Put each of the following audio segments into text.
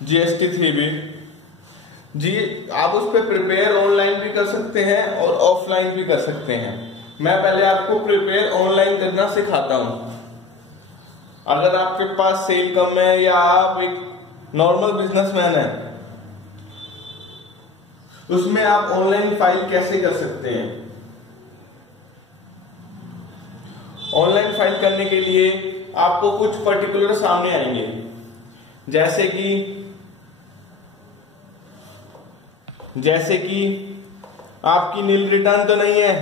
GST 3B जी। आप उस पर प्रिपेयर ऑनलाइन भी कर सकते हैं और ऑफलाइन भी कर सकते हैं। मैं पहले आपको प्रिपेयर ऑनलाइन करना सिखाता हूं। अगर आपके पास सेल कम है या आप एक नॉर्मल बिजनेसमैन है, उसमें आप ऑनलाइन फाइल कैसे कर सकते हैं। ऑनलाइन फाइल करने के लिए आपको कुछ पर्टिकुलर सामने आएंगे, जैसे कि आपकी नील रिटर्न तो नहीं है।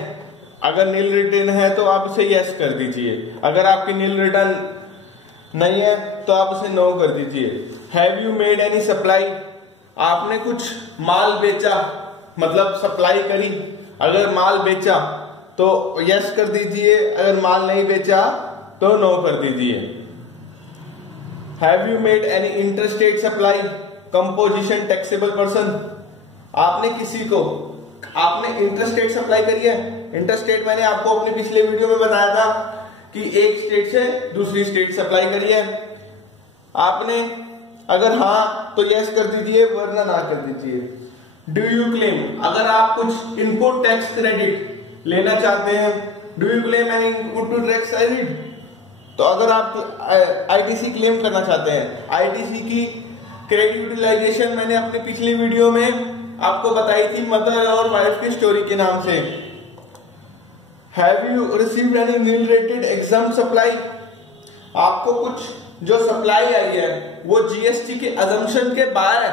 अगर नील रिटर्न है तो आप इसे यस कर दीजिए। अगर आपकी नील रिटर्न नहीं है तो आप इसे नो कर दीजिए। Have you made any supply, आपने कुछ माल बेचा, मतलब सप्लाई करी। अगर माल बेचा तो यस कर दीजिए, अगर माल नहीं बेचा तो नो कर दीजिए। Have you made any interstate supply, composition taxable person, आपने इंटरस्टेट सप्लाई करी है। इंटरस्टेट मैंने आपको अपने पिछले वीडियो में बताया था कि एक स्टेट से दूसरी स्टेट सप्लाई करी है आपने। अगर हाँ तो यस कर दीजिए, वरना ना कर दीजिए। डू यू क्लेम, अगर आप कुछ इनपुट टैक्स क्रेडिट लेना चाहते हैं, do you claim any input tax credit, तो अगर आप आईटीसी क्लेम करना चाहते हैं, आईटीसी की क्रेडिट यूटिलाइजेशन मैंने अपने पिछले वीडियो में आपको बताई थी, मदर और वाइफ की स्टोरी के नाम से। Have you received any nil rated exempt supply, आपको कुछ जो सप्लाई आई है वो जीएसटी के अजम्पशन के बाहर है।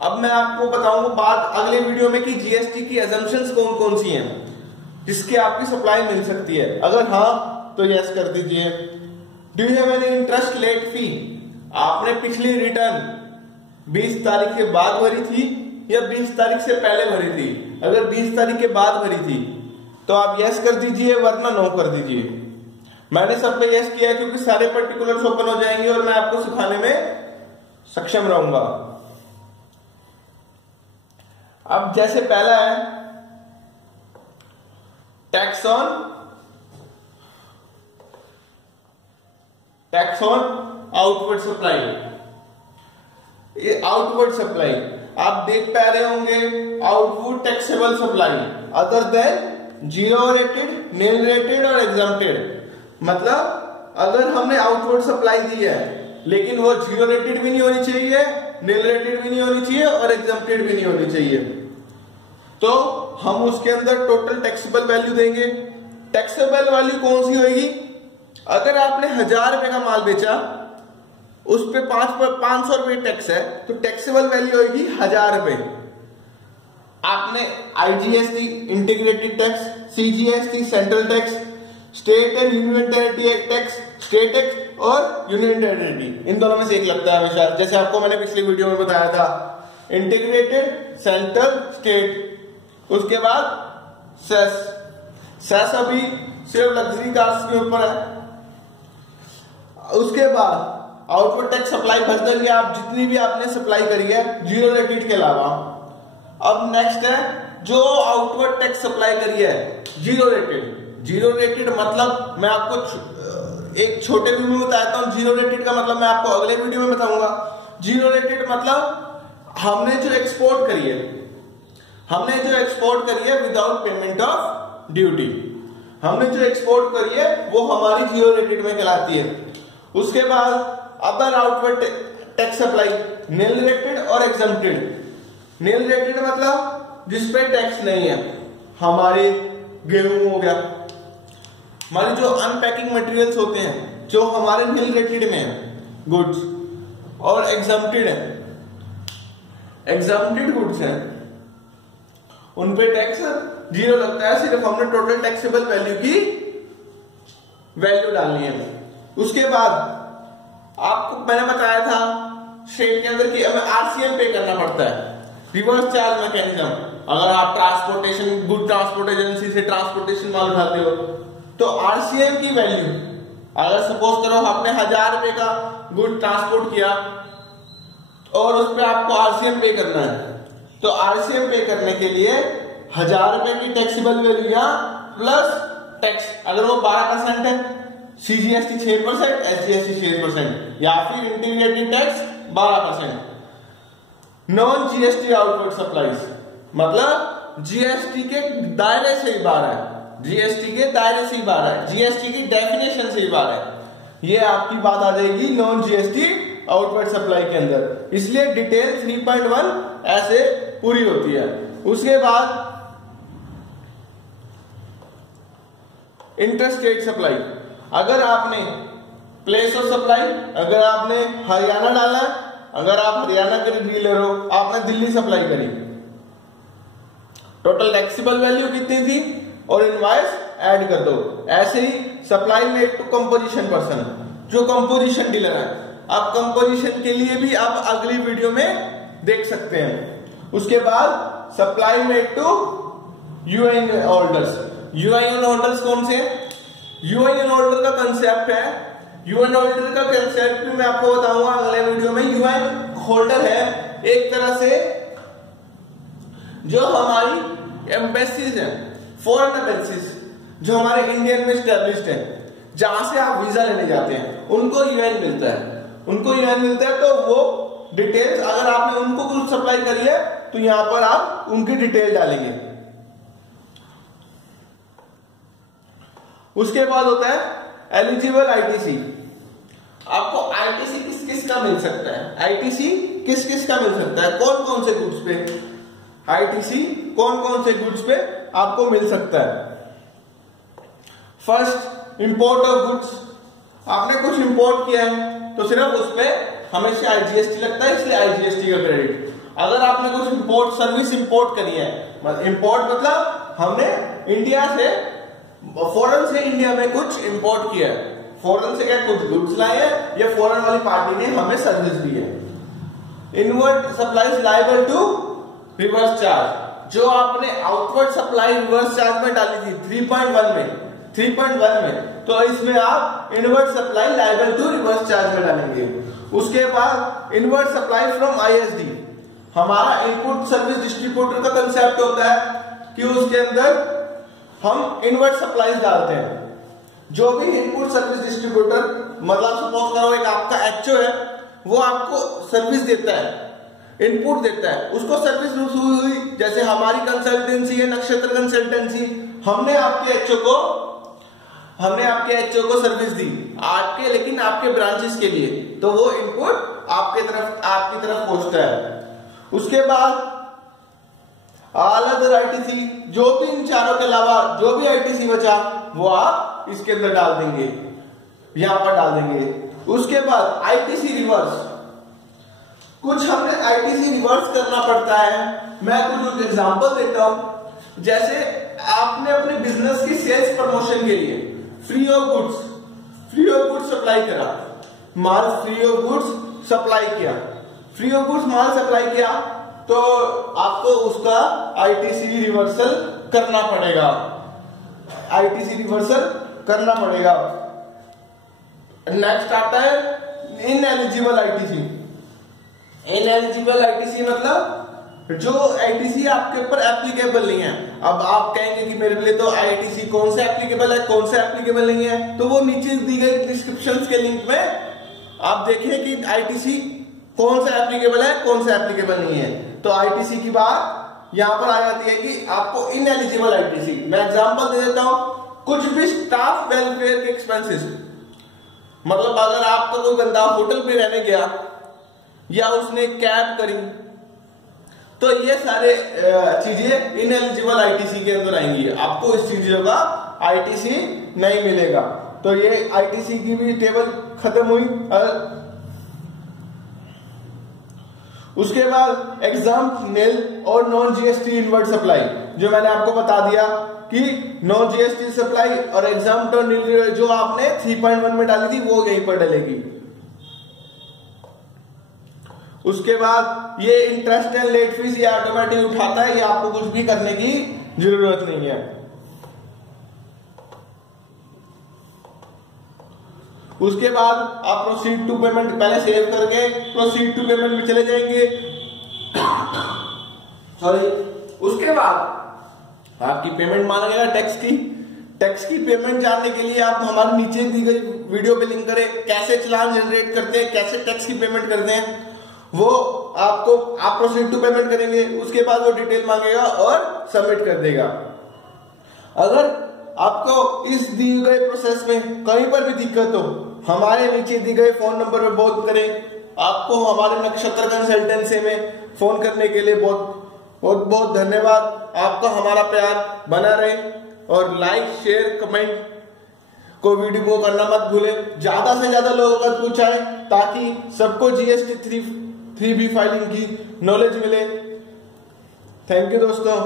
अब मैं आपको बताऊंगा बात अगले वीडियो में कि जीएसटी की अजम्पशंस कौन कौन सी हैं जिसके आपकी सप्लाई मिल सकती है। अगर हाँ तो यस कर दीजिए। Do you have any interest late fee, आपने पिछली रिटर्न 20 तारीख के बाद भरी थी या 20 तारीख से पहले भरी थी। अगर 20 तारीख के बाद भरी थी तो आप यस कर दीजिए, वरना नो कर दीजिए। मैंने सब पे यस किया है क्योंकि सारे पर्टिकुलर्स ओपन हो जाएंगे और मैं आपको सिखाने में सक्षम रहूंगा। अब जैसे पहला है टैक्स ऑन आउटवर्ड सप्लाई। ये आउटवर्ड सप्लाई आप देख पा रहे होंगे, outward taxable supply other than zero rated, nil rated और एग्जम्प्टेड। मतलब अगर हमने आउटवर्ड सप्लाई दी है लेकिन वो जीरो रेटेड भी नहीं होनी चाहिए, नील रेटेड भी नहीं होनी चाहिए और एग्जम्प्टेड भी नहीं होनी चाहिए, तो हम उसके अंदर टोटल टैक्सेबल वैल्यू देंगे। टैक्सेबल वैल्यू कौन सी होगी, अगर आपने 1000 रुपए का माल बेचा, उस पे 500 रुपए टैक्स है, तो टैक्सेबल वैल्यू होगी 1000 रुपए। आपने IGST integrated tax, CGST central tax, state and union territory tax, state tax और यूनियन टेरिटरी, इन दोनों में से एक लगता है हमेशा। जैसे आपको मैंने पिछली वीडियो में बताया था, इंटीग्रेटेड, सेंट्रल, स्टेट। उसके बाद सेस अभी सिर्फ लग्जरी कार्स के ऊपर है। उसके बाद आउटवर्ड टैक्स सप्लाई भर देंगे आप, जितनी भी आपने सप्लाई करी है जीरो रेटेड के अलावा। अब नेक्स्ट है जो आउटवर्ड टैक्स सप्लाई करी है जीरो रेटेड। जीरो रेटेड मतलब मैं आपको एक छोटे वीडियो में बताता हूँ, जीरो रेटेड का मतलब मैं आपको अगले वीडियो में बताऊंगा। जीरो रेटेड मतलब हमने जो एक्सपोर्ट करी है विदाउट पेमेंट ऑफ ड्यूटी, हमने जो एक्सपोर्ट करी है वो हमारी जीरो रेटेड में कहलाती है। उसके बाद other outward tax supply, nil rated और एग्जम्प्टेड। नील रेटेड मतलब जिसपे टैक्स नहीं है, हमारे गेहूं हो गया, हमारे जो अनपैकिंग मटेरियल्स होते हैं जो हमारे नील रेटेड में है गुड्स, और एग्जम्प्टेड है, एग्जम्प्टेड गुड्स है, उनपे टैक्स जीरो लगता है, सिर्फ हमने टोटल टैक्सेबल वैल्यू की वैल्यू डालनी है। उसके बाद आपको मैंने बताया था स्टेट के अंदर कि हमें आरसीएम पे करना पड़ता है, रिवर्स चार्ज मैकेनिज्म। अगर आप ट्रांसपोर्टेशन, गुड ट्रांसपोर्ट एजेंसी से ट्रांसपोर्टेशन माल उठाते हो तो आरसीएम की वैल्यू, अगर सपोज करो आपने 1000 रुपए का गुड ट्रांसपोर्ट किया और उस पर आपको आरसीएम पे करना है, तो आरसीएम पे करने के लिए 1000 रुपए की टैक्सेबल वैल्यू या प्लस टैक्स, अगर वो 12% है, सीजीएसटी 6%, एसजीएसटी 6% या फिर integrated tax 12%। Non GST outward supplies, मतलब जीएसटी के दायरे से ही बाहर है, जीएसटी के दायरे से ही बाहर है, जीएसटी की डेफिनेशन से ही बाहर है। ये आपकी बात आ जाएगी नॉन जीएसटी आउटवर्ड सप्लाई के अंदर। इसलिए डिटेल 3.1 ऐसे पूरी होती है। उसके बाद इंटरस्टेट सप्लाई, अगर आपने प्लेस ऑफ सप्लाई, अगर आपने हरियाणा डाला, अगर आप हरियाणा के डीलर हो, आपने दिल्ली सप्लाई करी, टोटल टैक्सेबल वैल्यू कितनी थी और इनवॉइस ऐड कर दो। ऐसे ही supply made to composition person, जो कंपोजिशन डीलर है। अब कंपोजिशन के लिए भी आप अगली वीडियो में देख सकते हैं। उसके बाद supply made to UIN holders. UIN holders कौन से? यूआईएन होल्डर का कंसेप्ट है, यूआईएन होल्डर का कंसेप्ट भी मैं आपको बताऊंगा अगले वीडियो में। यूआईएन होल्डर है एक तरह से जो हमारी एम्बेसीज है, फॉरेन एम्बेसीज जो हमारे इंडियन में स्टैब्लिश्ड है, जहां से आप वीजा लेने जाते हैं, उनको यूआईएन मिलता है, उनको यूआईएन मिलता है। तो वो डिटेल्स अगर आपने उनको कुछ सप्लाई करी है तो यहां पर आप उनकी डिटेल डालेंगे। उसके बाद होता है एलिजिबल आईटीसी। आपको आईटीसी किस किस का मिल सकता है? आईटीसी किस किस का मिल सकता है? कौन कौन से गुड्स पे आईटीसी, कौन कौन से गुड्स पे आपको मिल सकता है? First, import of goods. आपने कुछ इंपोर्ट किया है तो सिर्फ उस पे हमेशा आईजीएसटी लगता है, इसलिए आईजीएसटी का क्रेडिट। अगर आपने कुछ इंपोर्ट सर्विस इंपोर्ट करी है, इंपोर्ट मतलब हमने इंडिया से, फॉरेन से इंडिया में कुछ इंपोर्ट किया है, फॉरेन से क्या कुछ गुड्स लाए हैं या फॉरेन वाली पार्टी ने हमें सर्विस दी है। Inward supply liable to reverse charge, जो आपने आउटवर्ड सप्लाई रिवर्स चार्ज में डाली थी 3.1 में, तो इसमें आप inward supply liable to reverse charge में डालेंगे। उसके बाद इनवर्ड सप्लाई फ्रॉम आईएसडी, हमारा इनपुट सर्विस डिस्ट्रीब्यूटर का कंसेप्ट होता है कि उसके अंदर हम इनवर्ड सप्लाईज डालते हैं। जो भी इनपुट सर्विस डिस्ट्रीब्यूटर, मतलब सपोज करो एक आपका एचओ है, वो आपको सर्विस देता है, इनपुट देता है, उसको सर्विस हुई, जैसे हमारी कंसल्टेंसी है नक्षत्र कंसल्टेंसी, हमने आपके एचओ को सर्विस दी आपके, लेकिन आपके ब्रांचेस के लिए, तो वो इनपुट आपकी तरफ पहुंचता है। उसके बाद ऑल अदर आईटीसी, जो भी इन चारों के अलावा जो भी आईटीसी बचा वो आप इसके अंदर डाल देंगे, यहां पर डाल देंगे। उसके बाद आईटीसी रिवर्स, कुछ हमें आईटीसी रिवर्स करना पड़ता है। मैं कुछ एग्जांपल देता हूं। जैसे आपने अपने बिजनेस की सेल्स प्रमोशन के लिए फ्री ऑफ गुड्स सप्लाई करा, माल फ्री ऑफ गुड्स सप्लाई किया, free of goods mall supply किया, तो आपको उसका आईटीसी रिवर्सल करना पड़ेगा, आईटीसी रिवर्सल करना पड़ेगा। नेक्स्ट आता है इनएलिजिबल आईटीसी। इनएलिजिबल आईटीसी मतलब जो आईटीसी आपके ऊपर एप्लीकेबल नहीं है। अब आप कहेंगे कि मेरे लिए तो आईटीसी कौन सा एप्लीकेबल है, कौन सा एप्लीकेबल नहीं है, तो वो नीचे दी गई डिस्क्रिप्शन के लिंक में आप देखिए कि आईटीसी कौन सा एप्लीकेबल है, कौन सा एप्लीकेबल नहीं है। तो आईटीसी की बात यहां पर आ जाती है कि आपको इनएलिजिबल आईटीसी, मैं एग्जांपल दे देता हूं, कुछ भी स्टाफ वेलफेयर के एक्सपेंसेस, मतलब अगर आपका कोई बंदा होटल पे रहने गया या उसने कैब करी, तो ये सारे चीजें इनएलिजिबल आईटीसी के अंदर आएंगी, आपको इस चीजों का आईटीसी नहीं मिलेगा। तो ये आईटीसी की भी टेबल खत्म हुई। उसके बाद एग्जाम नेल और नॉन जीएसटी इनवर्ड सप्लाई, जो मैंने आपको बता दिया कि नॉन जीएसटी सप्लाई और एग्जाम टर्न जो आपने 3.1 में डाली थी वो यहीं पर डलेगी। उसके बाद ये इंटरेस्ट एंड लेट फीस ये ऑटोमेटिक उठाता है, ये आपको कुछ भी करने की जरूरत नहीं है। उसके बाद आप प्रोसीड टू पेमेंट पहले सेव करके प्रोसीड टू पेमेंट में चले जाएंगे। सॉरी, उसके बाद आपकी पेमेंट माना गया टैक्स की पेमेंट जानने के लिए आप हमारे नीचे दी गई वीडियो पे लिंक करें, कैसे चालान जनरेट करते हैं, कैसे टैक्स की पेमेंट करते हैं। वो आपको आप प्रोसीड टू पेमेंट करेंगे, उसके बाद वो डिटेल मांगेगा और सबमिट कर देगा। अगर आपको इस दिए गए प्रोसेस में कहीं पर भी दिक्कत हो, हमारे नीचे दिए गए फोन नंबर पर बात करें। आपको हमारे नक्षत्र कंसल्टेंसी में फोन करने के लिए बहुत बहुत धन्यवाद। आपका हमारा प्यार बना रहे और लाइक शेयर कमेंट को वीडियो को करना मत भूलें, ज्यादा से ज्यादा लोगों तक पहुंचाएं ताकि सबको GST 3B फाइलिंग की नॉलेज मिले। थैंक यू दोस्तों।